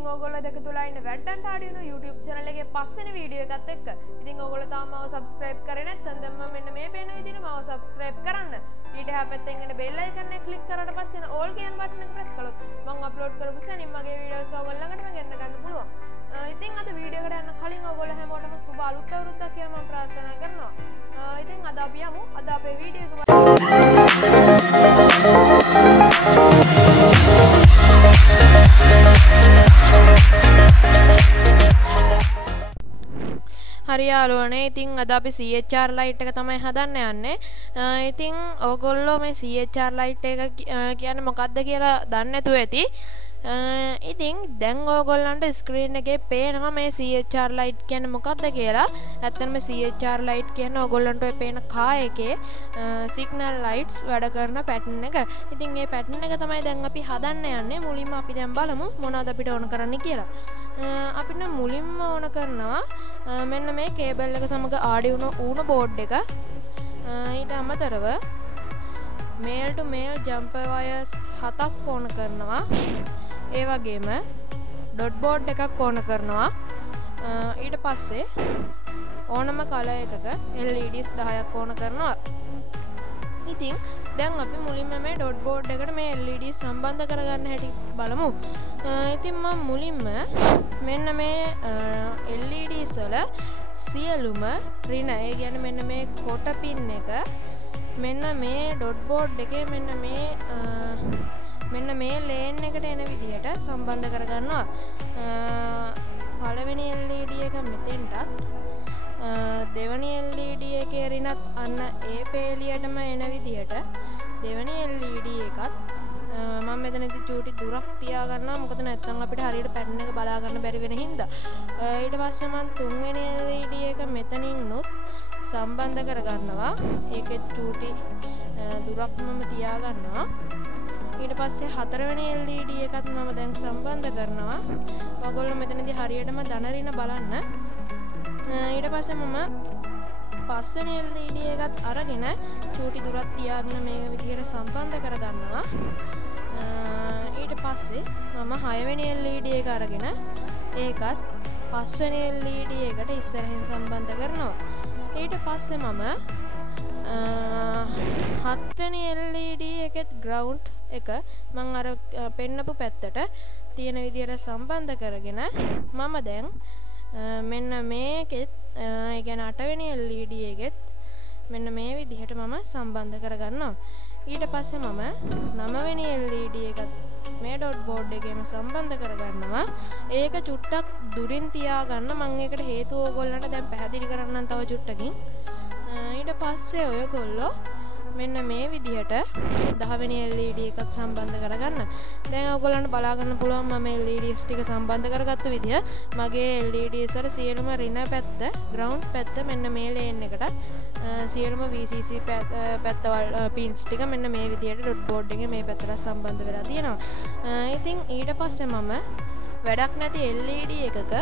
ඉතින් ඕගොල්ලෝ දෙක තුලා ඉන්න Waddanta Arduino YouTube channel එකේ පස්වෙනි වීඩියෝ එකත් එක්ක. ඉතින් ඕගොල්ලෝ තාම මාව subscribe කරේ නැත්නම් දැන් මම මෙන්න මේ පේන විදිහට මාව subscribe කරන්න. ඊට එහා පැත්තෙන් එන bell icon එක click කරාට පස්සේ all කියන button එක press කළොත් මම upload කරපු සැනින් මගේ videos ඕගොල්ලෝ ළඟටම ගෙන්න ගන්න පුළුවන්. ඉතින් අද වීඩියෝ එකට යන්න කලින් ඕගොල්ලෝ හැමෝටම සුබ අලුත් අවුරුද්දක් කියලා මම ප්‍රාර්ථනා කරනවා. ඉතින් අද අපි යමු අද අපේ වීඩියෝ එක හරි යාළුවනේ ඉතින් අද අපි CHR light එක තමයි හදන්න යන්නේ. ඉතින් ඕගොල්ලෝ මේ CHR light එක කියන්නේ මොකක්ද කියලා දන්නේ නැතුව ඇති. ඉතින් දැන් ඕගොල්ලන්ට ස්ක්‍රීන් එකේ පේනවා මේ CHR light කියන්නේ මොකක්ද කියලා. ඇත්තටම CHR light කියන්නේ ඕගොල්ලන්ට ඔය පේන කා එකේ signal lights වැඩ කරන pattern එක. ඉතින් මේ pattern එක තමයි දැන් අපි හදන්න යන්නේ. මුලින්ම අපි දැන් බලමු මොනවද අපිට ඕන කරන්නේ කියලා. අපිට මුලින්ම ඕන කරනවා මෙන්න මේ කේබල් එක සමග Arduino Uno board එක. ඊට අමතරව male to male jumper wires 7ක් ඕන කරනවා. ඒ වගේම dot board එකක් ඕන කරනවා. ඊට පස්සේ ඕනම කලර් එකක LEDs 10ක් ඕන කරනවා. ඉතින් දැන් අපි මුලින්ම මේ dot board එකට මේ LEDs සම්බන්ධ කරගන්න හැටි බලමු. ඉතින් මම මුලින්ම මෙන්න මේ LEDs වල සියලුම රින ඒ කියන්නේ මෙන්න මේ කොට පින් එක මෙන්න මේ dot board එකේ මෙන්න මේ ලේන් එකට එන විදිහට සම්බන්ධ කරගන්නවා. පළවෙනි LED එක මෙතෙන්ටත් දෙවෙනි LED එකේ රිනත් අන්න ඒ පේලියටම එන විදිහට දෙවෙනි LED එකත් මම මෙතනදී චූටි දුරක් තියාගන්නවා. මොකද නැත්නම් අපිට හරියට පැටර්න් එක බලා ගන්න බැරි වෙන හින්දා. ඊට පස්සේ මම තුන්වෙනි LED එක මෙතනින්නුත් සම්බන්ධ කරගන්නවා. ඒකෙත් චූටි දුරක් මම තියාගන්නවා. ඊට පස්සේ හතරවෙනි LED එකත් මම දැන් සම්බන්ධ කරනවා. ඔයගොල්ලෝ මෙතනදී හරියටම ධන රින බලන්න. ඊට පස්සේ මම පස්වෙනි LED එකත් අරගෙන චූටි දුරක් තියාගෙන මේ විදිහට සම්බන්ධ කරගන්නවා. ඊට පස්සේ මම හයවෙනි LED එක අරගෙන ඒකත් පස්වෙනි LED එකට ඉස්සරහින් සම්බන්ධ කරනවා. ඊට පස්සේ මම හත්වෙනි LED එකෙත් ground එක මම අර පෙන්නපු පැත්තට තියෙන විදිහට සම්බන්ධ කරගෙන මම දැන් මෙන්න මේකෙත් ඒ කියන්නේ 8 වෙනි LED එකෙත් මෙන්න මේ විදිහට මම සම්බන්ධ කරගන්නවා. ඊට පස්සේ මම 9 වෙනි LED එකත් මේ dot board එකේම සම්බන්ධ කරගන්නවා. ඒක චුට්ටක් දුරින් තියාගන්න. මම ඒකට හේතුව ඕගොල්ලන්ට දැන් පැහැදිලි කරන්නම් තව චුට්ටකින්. ඊට පස්සේ ඔයගොල්ලෝ මෙන්න මේ විදිහට 10 වෙනි LED එකත් සම්බන්ධ කරගන්න. දැන් ඔයගොල්ලන්ට බලා ගන්න පුළුවන් මම LEDs ටික සම්බන්ධ කරගත්ත විදිය. මගේ LEDs වල සියලුම රින පැත්ත, ground පැත්ත මෙන්න මේ ලේන් එකටත් සියලුම VCC පැත්තවල pins ටික මෙන්න මේ විදිහට dot board එකේ මේ පැත්තට සම්බන්ධ වෙලා තියෙනවා. ඉතින් ඊට පස්සේ මම වැඩක් නැති LED එකක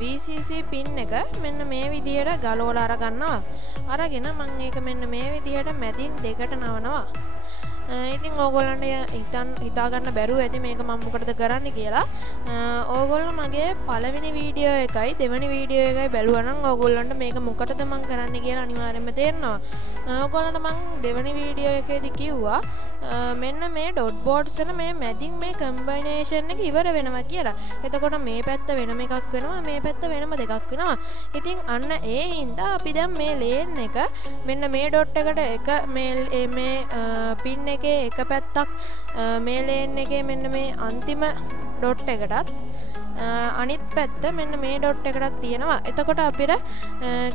VCC pin එක මෙන්න මේ විදිහට ගලවලා අරගන්නවා. අරගෙන මම ඒක මෙන්න මේ විදිහට මැදින් දෙකට නවනවා. ඉතින් ඕගොල්ලන්ට හිතා ගන්න බැරුව ඇති මේක මම මොකටද කරන්නේ කියලා. ඕගොල්ලෝ මගේ පළවෙනි වීඩියෝ එකයි දෙවෙනි වීඩියෝ එකයි බැලුවා නම් ඕගොල්ලන්ට මේක මොකටද මම කරන්නේ කියලා අනිවාර්යයෙන්ම තේරෙනවා. ඕගොල්ලන්ට මම දෙවෙනි වීඩියෝ එකේදී කිව්වා මෙන්න මේ dot boards වල මේ මැදින් මේ combination එක ඉවර වෙනවා කියලා. එතකොට මේ පැත්ත වෙනම එකක් වෙනවා, මේ පැත්ත වෙනම දෙකක් වෙනවා. ඉතින් අන්න ඒ හින්දා අපි දැන් මේ ලේන් එක මෙන්න මේ dot එකට එක මේ pin එකේ එක පැත්තක් මේ ලේන් එකේ මෙන්න මේ අන්තිම dot එකටත් අනිත් පැත්ත මෙන්න මේ dot එකටත් තියෙනවා. එතකොට අපිට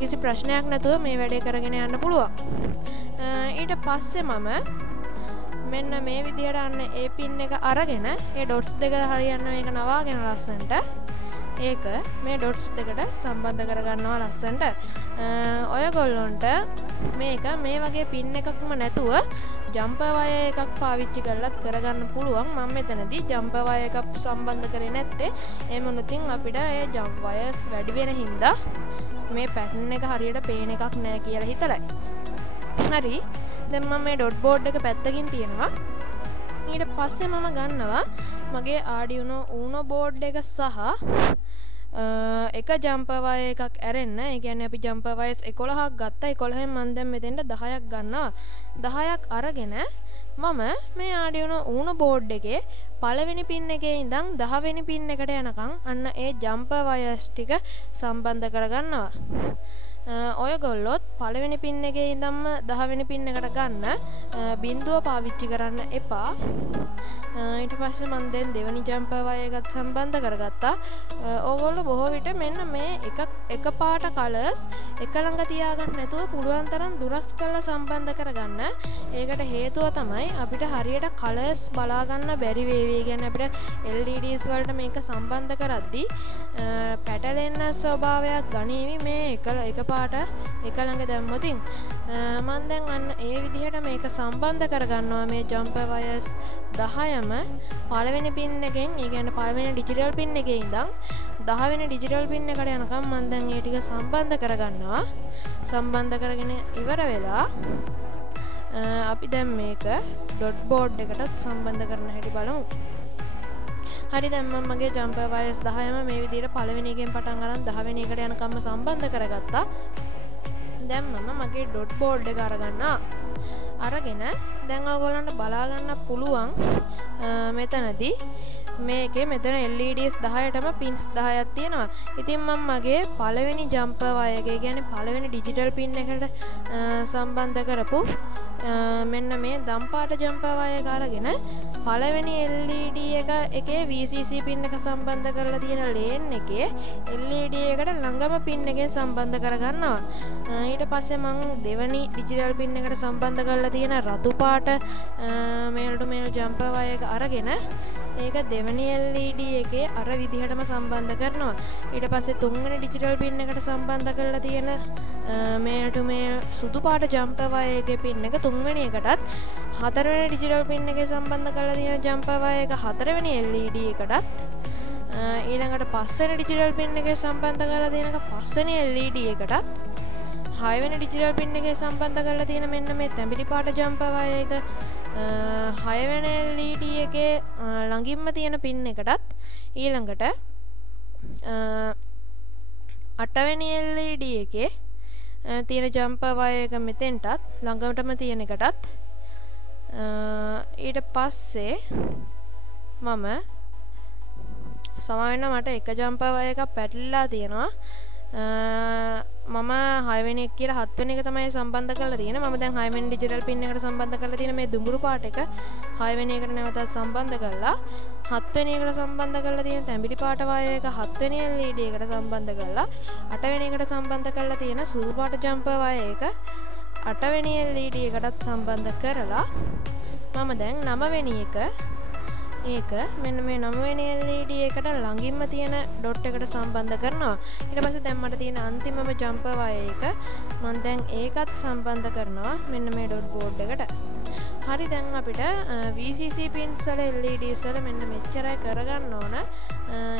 කිසි ප්‍රශ්නයක් නැතුව මේ වැඩේ කරගෙන යන්න පුළුවන්. ඊට පස්සේ මම මෙන්න මේ විදිහට අන්න ඒ පින් එක අරගෙන ඒ ඩොට්ස් දෙක හරියන්න මේක නවාගෙන ලස්සනට ඒක මේ ඩොට්ස් දෙකට සම්බන්ධ කරගන්නවා ලස්සනට. ඔයගොල්ලොන්ට මේක මේ වගේ පින් එකක්ම නැතුව ජම්පර් වයර් එකක් පාවිච්චි කරලත් කරගන්න පුළුවන්. මම මෙතනදී ජම්පර් වයර් එකක් සම්බන්ධ කරේ නැත්තේ ඒ මොනුතින් අපිට ඒ ජම්ප් වයර්ස් වැඩි වෙන හින්දා මේ පැටර්න් එක හරියට පේන එකක් නෑ කියලා හිතලයි. හරි. දැන් මම මේ dot board එක පැත්තකින් තියනවා. ඊට පස්සේ මම ගන්නවා මගේ Arduino Uno board එක සහ එක ජම්පර් වයර් එකක් ඇරෙන්න. ඒ කියන්නේ අපි ජම්පර් වයර්ස් 11ක් ගත්තා. 11න් මම දැන් මෙතෙන්ට 10ක් ගන්නවා. 10ක් අරගෙන මම මේ Arduino Uno board එකේ පළවෙනි පින් එකේ ඉඳන් 10 වෙනි පින් එකට යනකම් අන්න ඒ ජම්පර් වයර්ස් ටික සම්බන්ධ කරගන්නවා. ඔයගොල්ලොත් පළවෙනි පින් එකේ ඉඳන්ම 10 වෙනි පින් එකට ගන්න බිඳුව පාවිච්චි කරන්න එපා. ඊට පස්සේ මම දැන් දෙවෙනි ජම්පර් වයර් එකත් සම්බන්ධ කරගත්තා. ඕගොල්ලෝ බොහෝ විට මෙන්න මේ එක පාට කලර්ස් එක ළඟ තියාගන්න නැතුව පුළුවන් තරම් දුරස් කරලා සම්බන්ධ කරගන්න. ඒකට හේතුව තමයි අපිට හරියට කලර්ස් බලා ගන්න බැරි වේවි. කියන්නේ අපිට LEDs වලට මේක සම්බන්ධ කරද්දී පැටලෙන්න ස්වභාවයක් ගනීවි මේ එක පාට එක ළඟ දැම්මොතින්. මම දැන් අන්න ඒ විදිහට මේක සම්බන්ධ කරගන්නවා මේ ජම්පර් වයර්ස් 10ම පළවෙනි පින් එකෙන්. ඒ කියන්නේ පළවෙනි ඩිජිටල් පින් එකේ ඉඳන් 10 වෙනි ඩිජිටල් පින් එකට යනකම් මම දැන් ඒ ටික සම්බන්ධ කරගන්නවා. සම්බන්ධ කරගෙන ඉවර වෙලා අපි දැන් මේක ඩොට් බෝඩ් එකටත් සම්බන්ධ කරන හැටි බලමු. හරි, දැන් මම මගේ ජම්පර් වයර්ස් 10ම මේ විදිහට පළවෙනි එකෙන් පටන් අරන් 10 වෙනි එකට යනකම්ම සම්බන්ධ කරගත්තා. දැන් මම මගේ ඩොට් බෝඩ් එක අරගෙන දැන් ඔයගොල්ලන්ට බලා ගන්න පුළුවන් මෙතනදී මේකේ මෙතන LEDs 10ටම pins 10ක් තියෙනවා. ඉතින් මම මගේ පළවෙනි ජම්පර් වයර් එක, කියන්නේ පළවෙනි ඩිජිටල් පින් එකට සම්බන්ධ කරපු මෙන්න මේ දම්පාට ජම්පර් වයර් එක අරගෙන පළවෙනි LED එකේ VCC පින් එක සම්බන්ධ කරලා තියෙන ලේන් එකේ LED එකට ළඟම පින් එකෙන් සම්බන්ධ කරගන්නවා. ඊට පස්සේ මම දෙවෙනි ඩිජිටල් පින් එකට සම්බන්ධ කරලා තියෙන රතු පාට මේල් ටු මේල් ජම්පර් වයර් එක අරගෙන ඒක දෙවෙනි LED එකේ අර විදිහටම සම්බන්ධ කරනවා. ඊට පස්සේ තුන්වෙනි ඩිජිටල් පින් එකට සම්බන්ධ කරලා තියෙන මේල් ටු මේල් සුදු පාට ජම්පර් වයර් එකේ පින් එක තුන්වෙනි එකටත්, හතරවෙනි ඩිජිටල් පින් එකේ සම්බන්ධ කරලා තියෙන ජම්පර් වයර් එක හතරවෙනි LED එකටත්, ඊළඟට පස්වෙනි ඩිජිටල් පින් එකේ සම්බන්ධ කරලා තියෙන එක පස්වෙනි LED එකටත්, හයවෙනි ඩිජිටල් පින් එකේ සම්බන්ධ කරලා තියෙන මෙන්න මේ තැඹිලි පාට ජම්පර් වයර් එක හයවෙනි LED එකේ ළඟින්ම තියෙන පින් එකටත්, ඊළඟට අටවෙනි LED එකේ තියෙන ජම්පර් වයර් එක මෙතෙන්ටත් ළඟටම තියෙන එකටත්, ඊට පස්සේ මම සමාවෙන්න මට එක ජම්පර් වයර් එකක් පැටලිලා තියෙනවා. මම 6 වෙනි එක කියලා 7 වෙනි එක තමයි සම්බන්ධ කරලා තියෙන්නේ. මම දැන් 6 වෙනි ඩිජිටල් පින් එකට සම්බන්ධ කරලා තියෙන මේ දුඹුරු පාට එක 6 වෙනි එකට නැවතත් සම්බන්ධ කරලා 7 වෙනි එකට සම්බන්ධ කරලා තියෙන තැඹිලි පාට වයර් එක 7 වෙනි LED එකට සම්බන්ධ කරලා 8 වෙනි එකට සම්බන්ධ කරලා තියෙන සුදු පාට ජම්පර් වයර් එක 8 වෙනි LED එකටත් සම්බන්ධ කරලා මම දැන් 9 වෙනි ඒක මෙන්න මේ 9 වෙනි LED එකට ළඟින්ම තියෙන ඩොට් එකට සම්බන්ධ කරනවා. ඊට පස්සේ දැන් මට තියෙන අන්තිමම ජම්පර් වයර් එක මම දැන් ඒකත් සම්බන්ධ කරනවා මෙන්න මේ ඩොට් බෝඩ් එකට. හරි, දැන් අපිට VCC pins වල LEDs වල මෙන්න මෙච්චරයි කරගන්න ඕන.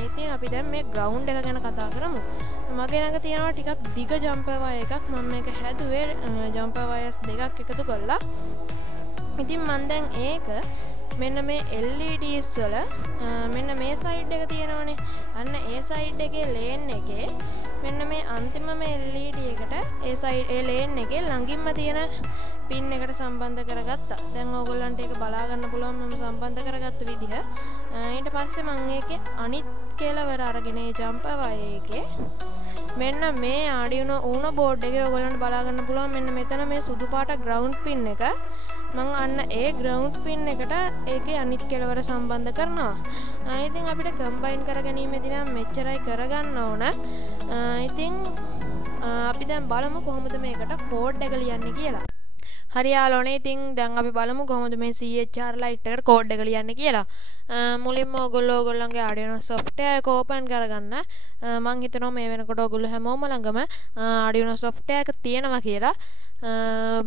ඉතින් අපි දැන් මේ ground එක ගැන කතා කරමු. මගේ ළඟ තියෙනවා ටිකක් දිග ජම්පර් වයර් එකක්. මම මේක හැදුවේ ජම්පර් වයර්ස් දෙකක් එකතු කරලා. ඉතින් මම දැන් ඒක මෙන්න මේ LEDs වල මෙන්න මේ සයිඩ් එක තියෙනවනේ. අන්න ඒ සයිඩ් එකේ ලේන් එකේ මෙන්න මේ අන්තිමම LED එකට ඒ ලේන් එකේ ළඟින්ම තියෙන පින් එකට සම්බන්ධ කරගත්තා. දැන් ඕගොල්ලන්ට ඒක බලා ගන්න පුළුවන් මම සම්බන්ධ කරගත්ත විදිහ. ඊට පස්සේ මම ඒකේ අනිත් කෙලවර අරගෙන ඒ ජම්පර් වයර් එකේ මෙන්න මේ Arduino Uno board එකේ ඕගොල්ලන්ට බලා ගන්න පුළුවන් මෙන්න මෙතන මේ සුදු පාට ground pin එක මම අන්න ඒ ground pin එකට ඒකේ අනිත් කෙලවර සම්බන්ධ කරනවා. ඉතින් අපිට කම්බයින් කරගැනීමේදී නම් මෙච්චරයි කරගන්න ඕන. ඉතින් අපි දැන් බලමු කොහොමද මේකට කෝඩ් එක ලියන්නේ කියලා. හරි යාළුවනේ, ඉතින් දැන් අපි බලමු කොහොමද මේ CHR light එකට කෝඩ් එක ලියන්නේ කියලා. මුලින්ම ඔයගොල්ලෝගේ Arduino software එක open කරගන්න. මම හිතනවා මේ වෙනකොට ඔයගොල්ලෝ හැමෝම ළඟම Arduino software එක තියෙනවා කියලා.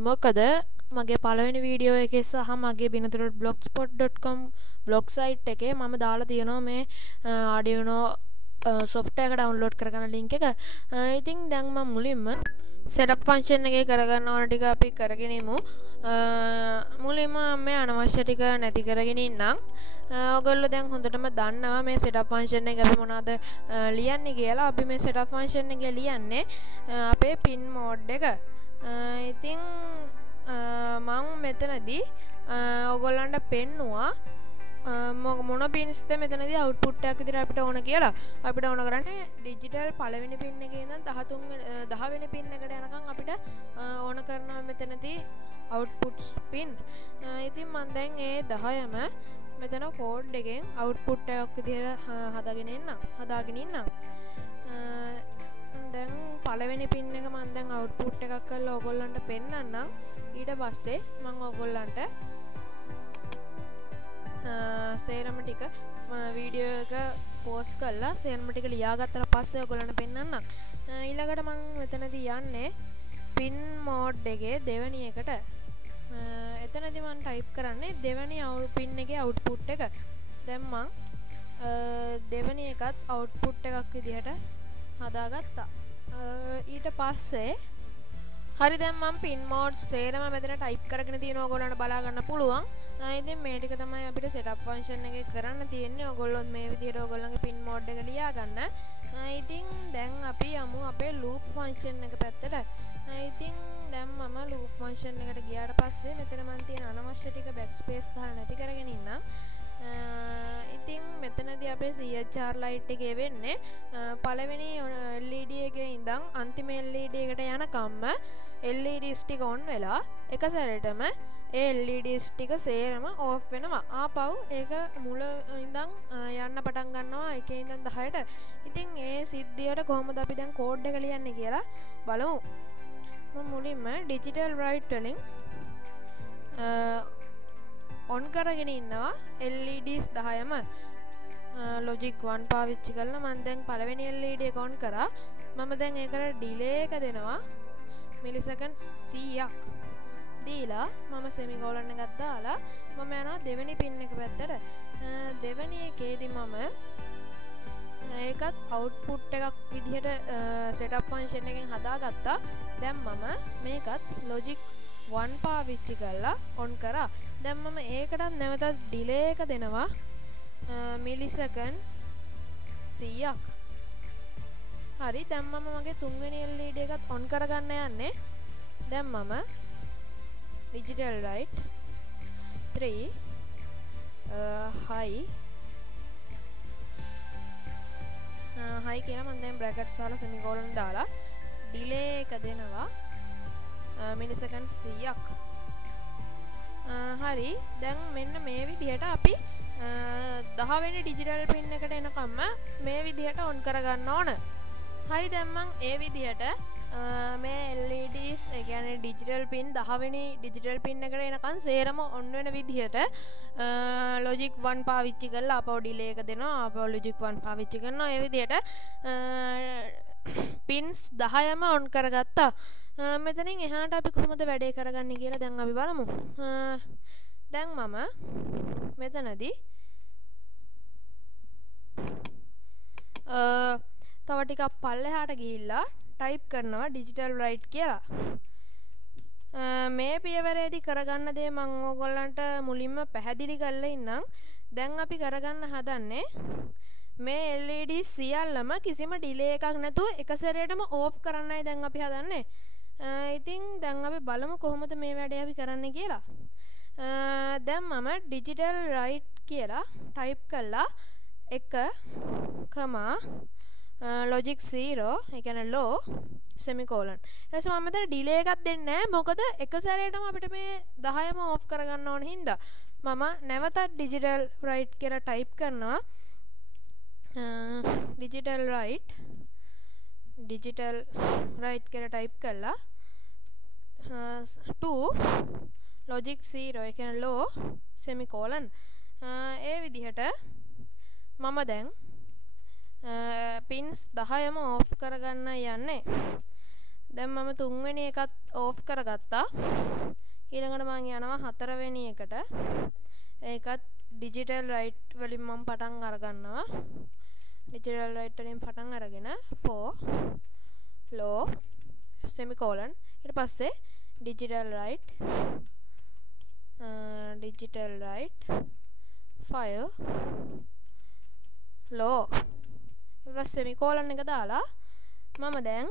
මොකද මගේ පළවෙනි වීඩියෝ එකේ සහ මගේ binaturu.blogspot.com blog site එකේ මම දාලා තියෙනවා මේ Arduino software එක download කරගන්න link එක. ඉතින් දැන් මම මුලින්ම setup function එකේ කරගන්න ඕන ටික අපි කරගෙන ඉමු. මුලින්ම මේ අනවශ්‍ය ටික නැති කරගෙන ඉන්නම්. ඔයගොල්ලෝ දැන් හොඳටම දන්නවා මේ setup function එක අපි මොනවද ලියන්නේ කියලා. අපි මේ setup function එක ලියන්නේ අපේ pin mode එක. ඉතින් මම මෙතනදී ඔයගොල්ලන්ට පෙන්නුවා මොන පින්ස්ද මෙතනදී අවුට්පුට් එකක් විදිහට අපිට ඕන කියලා. අපිට ඕන කරන්නේ ඩිජිටල් පළවෙනි පින් එකේ ඉඳන් 10 වෙනි පින් එකට යනකම් අපිට ඕන කරනවා මෙතනදී අවුට්පුට්ස් පින්. ඉතින් මම දැන් ඒ 10ම මෙතන කෝඩ් එකෙන් අවුට්පුට් එකක් විදිහට හදාගෙන ඉන්නම්. දැන් පළවෙනි පින් එක මම දැන් අවුට්පුට් එකක් කරලා ඔයගොල්ලන්ට පෙන්නන්නම්. ඊට පස්සේ මම ඔයගොල්ලන්ට සේරම ටික වීඩියෝ එක පෝස්ට් කරලා සේරම ටික ලියාගත්තට පස්සේ ඔයගොල්ලන්ට පෙන්නන්නම්. ඊළඟට මම මෙතනදී යන්නේ පින් මෝඩ් එකේ දෙවෙනි එකට. එතනදී මම ටයිප් කරන්නේ දෙවෙනි පින් එකේ අවුට්පුට් එක. දැන් මම දෙවෙනි එකත් අවුට්පුට් එකක් විදිහට හදාගත්තා. ඊට පස්සේ හරි දැන් මම පින් මෝඩ් සේරම මෙතන ටයිප් කරගෙන තියෙනවා. ඔයගොල්ලන්ට බලා ගන්න පුළුවන්. ඉතින් මේ ටික තමයි අපිට setup function එකේ කරන්න තියෙන්නේ. ඔයගොල්ලෝ මේ විදිහට ඔයගොල්ලන්ගේ pin mode එක ලියා ගන්න. ඉතින් දැන් අපි යමු අපේ loop function එක පැත්තට. ඉතින් දැන් මම loop function එකට ගියාට පස්සේ මෙතන මම තියෙන අනවශ්‍ය ටික backspace ගහලා නැති කරගෙන ඉන්නම්. ඉතින් මෙතනදී අපේ CHR light එකේ වෙන්නේ පළවෙනි LED එකේ ඉඳන් අන්තිම LED එකට යනකම්ම LEDs ටික on වෙලා එක සැරේටම ඒ LEDs ටික සේරම off වෙනවා. ආපහු ඒක මුල ඉඳන් යන්න පටන් ගන්නවා 1 ඉඳන් 10ට. ඉතින් ඒ සිද්ධියට කොහොමද අපි දැන් කෝඩ් එක ලියන්නේ කියලා බලමු. මම මුලින්ම digital write වලින් on කරගෙන ඉන්නවා LEDs 10ම logic 1 පාවිච්චි කරලා මම දැන් පළවෙනි LED එක on කරා. මම දැන් ඒකට delay එක දෙනවා milliseconds 100ක්. දීලා මම semicolon එකක් දාලා මම යනවා දෙවෙනි පින් එක පැත්තට. දෙවෙනි එකේදී මම ඒකත් output එකක් විදිහට setup function එකෙන් හදාගත්තා. දැන් මම මේකත් logic 1 පාවිච්චි කරලා on කරා. දැන් මම ඒකටත් නැවතත් delay එක දෙනවා milliseconds 100ක්. හරි දැන් මම මගේ තුන්වෙනි LED එකත් on කරගන්න යන්නේ. දැන් මම digital write 3 high කියලා මම දැන් brackets වල semicolon දාලා delay එක දෙනවා milliseconds 100ක්. හරි දැන් මෙන්න මේ විදිහට අපි 10 වෙනි digital pin එකට එනකම්ම මේ විදිහට on කරගන්න ඕන. හරි දැන් මම ඒ විදිහට මේ LEDs ඒ කියන්නේ digital pin 10 වෙනි digital pin එකට එනකන් සේරම on වෙන විදිහට logic 1 පාවිච්චි කරලා අපව delay එක දෙනවා. අපව logic 1 පාවිච්චි කරනවා. ඒ විදිහට pins 10ම on කරගත්තා. මෙතනින් එහාට අපි කොහොමද වැඩේ කරගන්නේ කියලා දැන් අපි බලමු. දැන් මම මෙතනදී තව ටිකක් පල්ලෙහාට ගිහිල්ලා ටයිප් කරනවා digital write කියලා. මේ පියවරේදී කරගන්න දේ මම ඕගොල්ලන්ට මුලින්ම පැහැදිලි කරලා ඉන්නම්. දැන් අපි කරගන්න හදන්නේ මේ LED සියල්ලම කිසිම delay එකක් නැතුව එක සැරේටම off කරන්නයි දැන් අපි හදන්නේ. ඉතින් දැන් අපි බලමු කොහොමද මේ වැඩේ අපි කරන්නේ කියලා. දැන් මම digital write කියලා ටයිප් කළා 1, logic 0 ඒ කියන්නේ low semicolon. ඊට පස්සේ මම මෙතන delay එකක් දෙන්නේ නැහැ. මොකද එක සැරේටම අපිට මේ 10ම off කරගන්න ඕන හින්දා මම නැවතත් digital write කියලා ටයිප් කරනවා. digital write කියලා ටයිප් කළා 2 logic 0 ඒ කියන්නේ low semicolon. ඒ විදිහට මම දැන් pins 10ම off කරගන්න යන්නේ. දැන් මම තුන්වෙනි එකත් off කරගත්තා. ඊළඟට මම යනවා හතරවෙනි එකට. ඒකත් digital write වලින් මම පටන් අරගන්නවා. digital write වලින් පටන් අරගෙන 4 low semicolon ඊට පස්සේ digital write digital right 5 low ඊට semicolon එක දාලා මම දැන්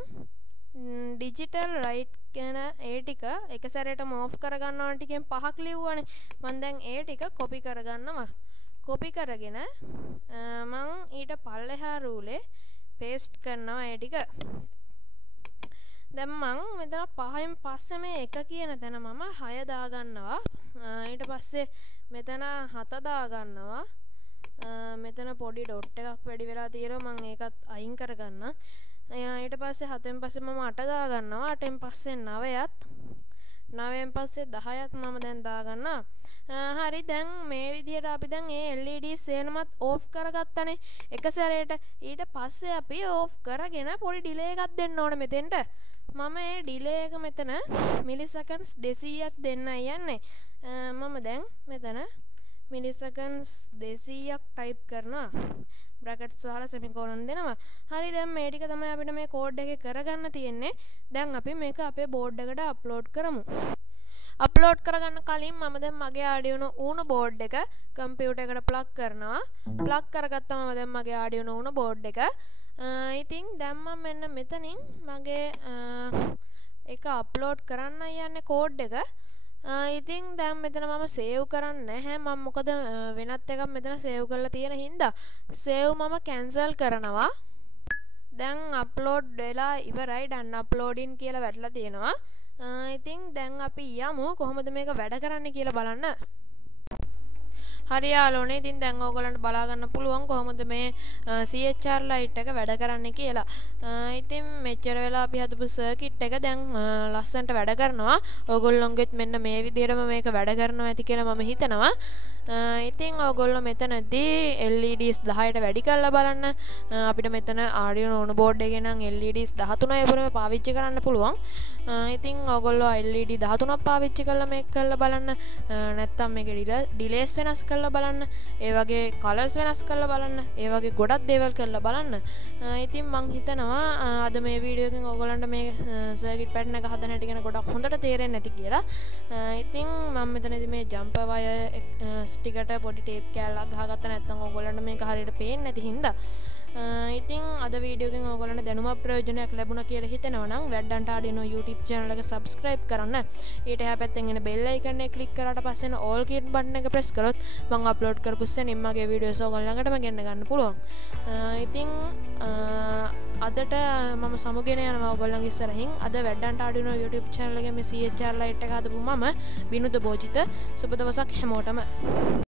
digital right කියන ඒ ටික එක සැරේටම off කරගන්න ඕන ටිකෙන් 5ක් ලිව්වනේ මම දැන් ඒ ටික copy කරගන්නවා copy කරගෙන මම ඊට පල්ලෙහා රූලේ paste කරනවා ඒ ටික දැන් මම මෙතන 5න් පස්සේ මේ 1 කියන තැන මම 6 දාගන්නවා ඊට පස්සේ මෙතන 7 දාගන්නවා මෙතන පොඩි ඩොට් එකක් වැඩි වෙලා තියෙනවා මම ඒකත් අයින් කරගන්නම් ඊට පස්සේ 7න් පස්සේ මම 8 දාගන්නවා 8න් පස්සේ 9ත් 9න් පස්සේ 10ත් මම දැන් දාගන්නවා හරි දැන් මේ විදිහට අපි දැන් මේ LEDs සේනමත් ඕෆ් කරගත්තනේ එක සැරේට ඊට පස්සේ අපි ඕෆ් කරගෙන පොඩි ඩිලේ එකක් දෙන්න ඕනේ මෙතෙන්ට මම මේ ඩිලේ එක මෙතන මිලිසෙකන්ඩ්ස් 200ක් දෙන්නයි යන්නේ මම දැන් මෙතන මිලිසෙකන්ඩ්ස් 200ක් ටයිප් කරනවා බ්‍රැකට්ස් වහලා සෙමිකෝලන් දෙනවා හරි දැන් මේ ටික තමයි අපිට මේ කෝඩ් එකේ කරගන්න තියෙන්නේ දැන් අපි මේක අපේ බෝඩ් එකට අප්ලෝඩ් කරමු අප්ලෝඩ් කරගන්න කලින් මම දැන් මගේ Arduino Uno බෝඩ් එක කම්පියුටර් එකට ප්ලග් කරනවා ප්ලග් කරගත්තම මම දැන් මගේ Arduino Uno බෝඩ් එක ඉතින් දැන් මම මෙන්න මෙතනින් මගේ එක අප්ලෝඩ් කරන්න යන්නේ කෝඩ් එක ඉතින් දැන් මෙතන මම සේව් කරන්නේ නැහැ මම මොකද වෙනත් එකක් මෙතන සේව් කරලා තියෙන හින්දා සේව් මම කැන්සල් කරනවා දැන් අප්ලෝඩ් වෙලා ඉවරයි done uploading කියලා වැටලා තියෙනවා ඉතින් දැන් අපි යමු කොහොමද මේක වැඩ කරන්නේ කියලා බලන්න හරි යාළුවනේ ඉතින් දැන් ඕගොල්ලන්ට බලා ගන්න පුළුවන් කොහොමද මේ CHR light එක වැඩ කරන්නේ කියලා ඉතින් මෙච්චර වෙලා අපි හදපු සර්කිට් එක දැන් ලස්සනට වැඩ කරනවා ඕගොල්ලොන්ගෙත් මෙන්න මේ විදිහටම මේක වැඩ කරනවා ඇති කියලා මම හිතනවා ඉතින් ඕගොල්ලෝ මෙතනදී LEDs 10ට වැඩි කරලා බලන්න අපිට මෙතන Arduino Uno board එකේ නම් LEDs 13යි වරම පාවිච්චි කරන්න පුළුවන් ඉතින් ඕගොල්ලෝ LED 13ක් පාවිච්චි කරලා මේක කරලා බලන්න නැත්නම් මේකේ ඩිලේස් වෙනස් කරලා බලන්න ඒ වගේ කලර්ස් වෙනස් කරලා බලන්න ඒ වගේ ගොඩක් දේවල් කරලා බලන්න ඉතින් මං හිතනවා අද මේ වීඩියෝ එකෙන් ඕගොල්ලන්ට මේ සර්කිට් පැටර්න් එක හදන හැටි ගැන ගොඩක් හොඳට තේරෙන්නේ නැති කියලා ඉතින් මම මෙතනදී මේ ජම්පර් වයර් ටිකට පොඩි ටේප් කෑල්ලක් ගහගත්ත නැත්නම් ඕගොල්ලන්ට මේක හරියට පේන්නේ නැති හින්දා ඉතින් අද වීඩියෝ එකෙන් ඕගොල්ලන්ට දැනුමක් ප්‍රයෝජනයක් ලැබුණා කියලා හිතෙනවා නම් Waddanta Arduino YouTube channel එක subscribe කරන්න ඊට එහා පැත්තෙන් එන bell icon එක click කරාට පස්සේ එන all කියන button එක press කරොත් මම upload කරපු සෙනින් මගේ videos ඕගොල්ලෝ ළඟටම ගෙන්න ගන්න පුළුවන් ඉතින් අදට මම සමුගෙන යනවා ඕගොල්ලන්ගේ ඉස්සරහින් අද Waddanta Arduino YouTube channel එකේ මේ CHR light එක හදපු මම විනුද බෝජිත සුබ දවසක් හැමෝටම